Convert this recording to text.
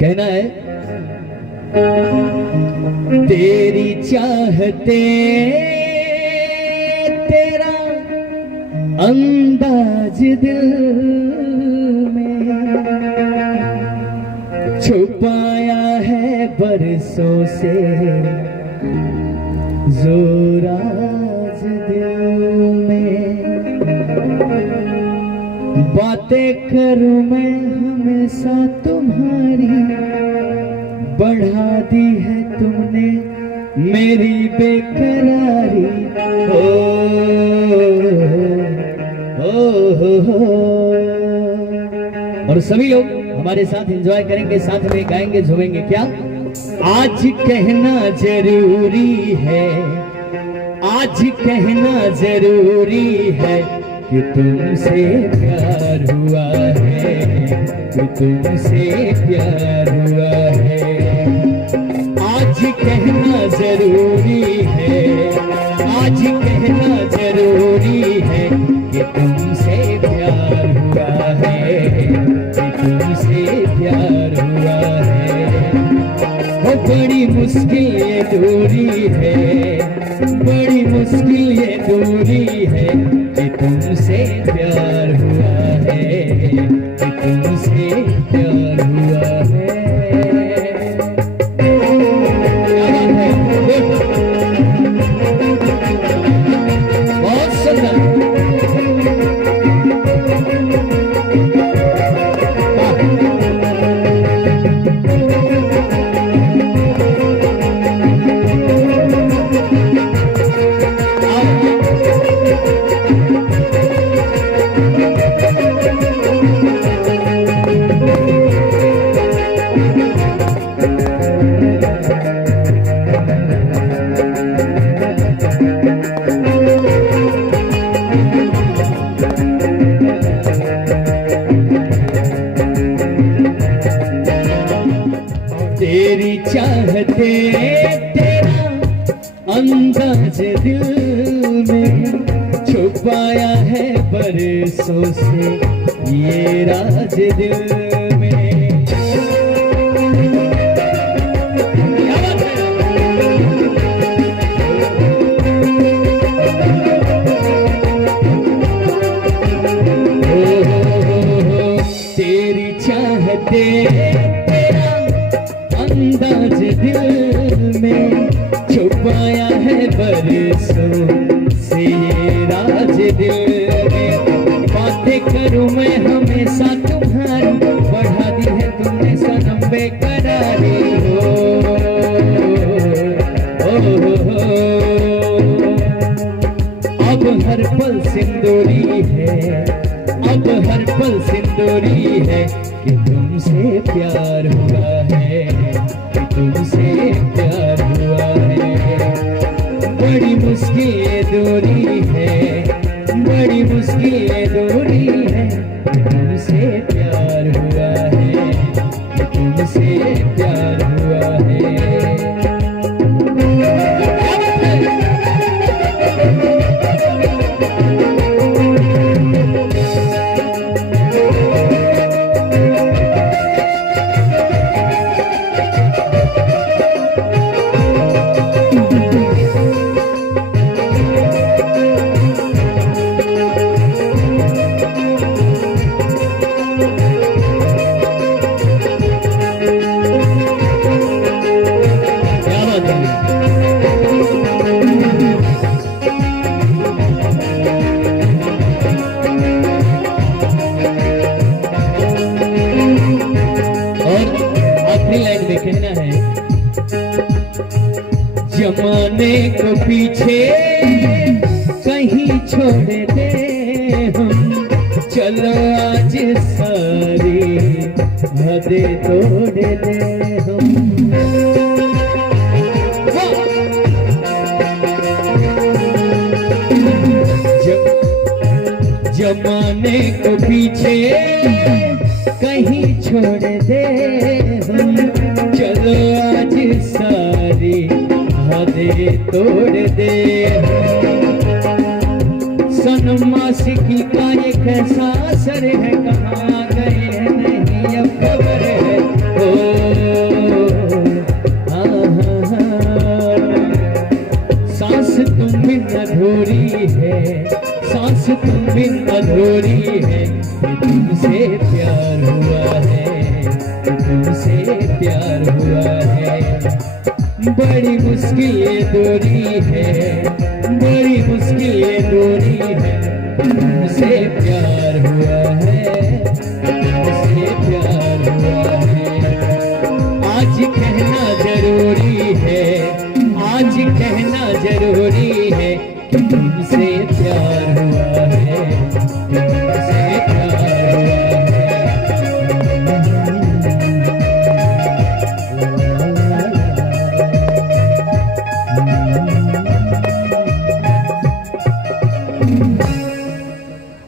कहना है तेरी चाहते तेरा अंदाज दिल में छुपाया है बरसों से जोराज दिल में। बातें करूं मैं हमेशा तुम्हारी, बढ़ा दी है तुमने मेरी बेकरारी। और सभी लोग हमारे साथ एंजॉय करेंगे, साथ में गाएंगे, झूमेंगे। क्या आज कहना जरूरी है, आज कहना जरूरी है कि तुमसे प्यार हुआ है, कि तुमसे प्यार हुआ है। आज कहना जरूरी है, आज कहना जरूरी है कि तुमसे प्यार हुआ है, कि तुमसे प्यार हुआ है। वो बड़ी मुश्किल ये दूरी है, बड़ी मुश्किल ये दूरी है कि तुमसे प्यार हुआ है, कि तुमसे प्यार हुआ है। बहुत सुंदर। तेरी चाहते तेरा अंदाज दिल में छुपाया है बरसों से ये राज दिल में। तेरी चाहते अंदाज दिल में छुपाया है बरसों से ये राज दिल में। बातें करूं मैं हमेशा तुम्हारी, बढ़ा दी है तुमने सनम बेकरारी। अब हर पल सिंदूरी है, अब हर पल सिंदूरी है कि तुमसे प्यार हुआ है, कि तुमसे प्यार हुआ है। बड़ी मुश्किल ये दूरी है, बड़ी मुश्किल ये दूरी है कि तुमसे प्यार हुआ है, कि तुमसे प्यार हुआ है। जमाने को पीछे कहीं छोड़ दे हम, चलो आज सारी हदें तोड़ दे हम। जमाने को पीछे कहीं छोड़ दे हम, चलो आज सारी हदें तोड़ दे। सनम आशिकी का ये कैसा असर है, कहाँ गए हैं नहीं अब खबर है। बड़ी मुश्किल ये दूरी है, बड़ी मुश्किल ये दूरी है, तुमसे प्यार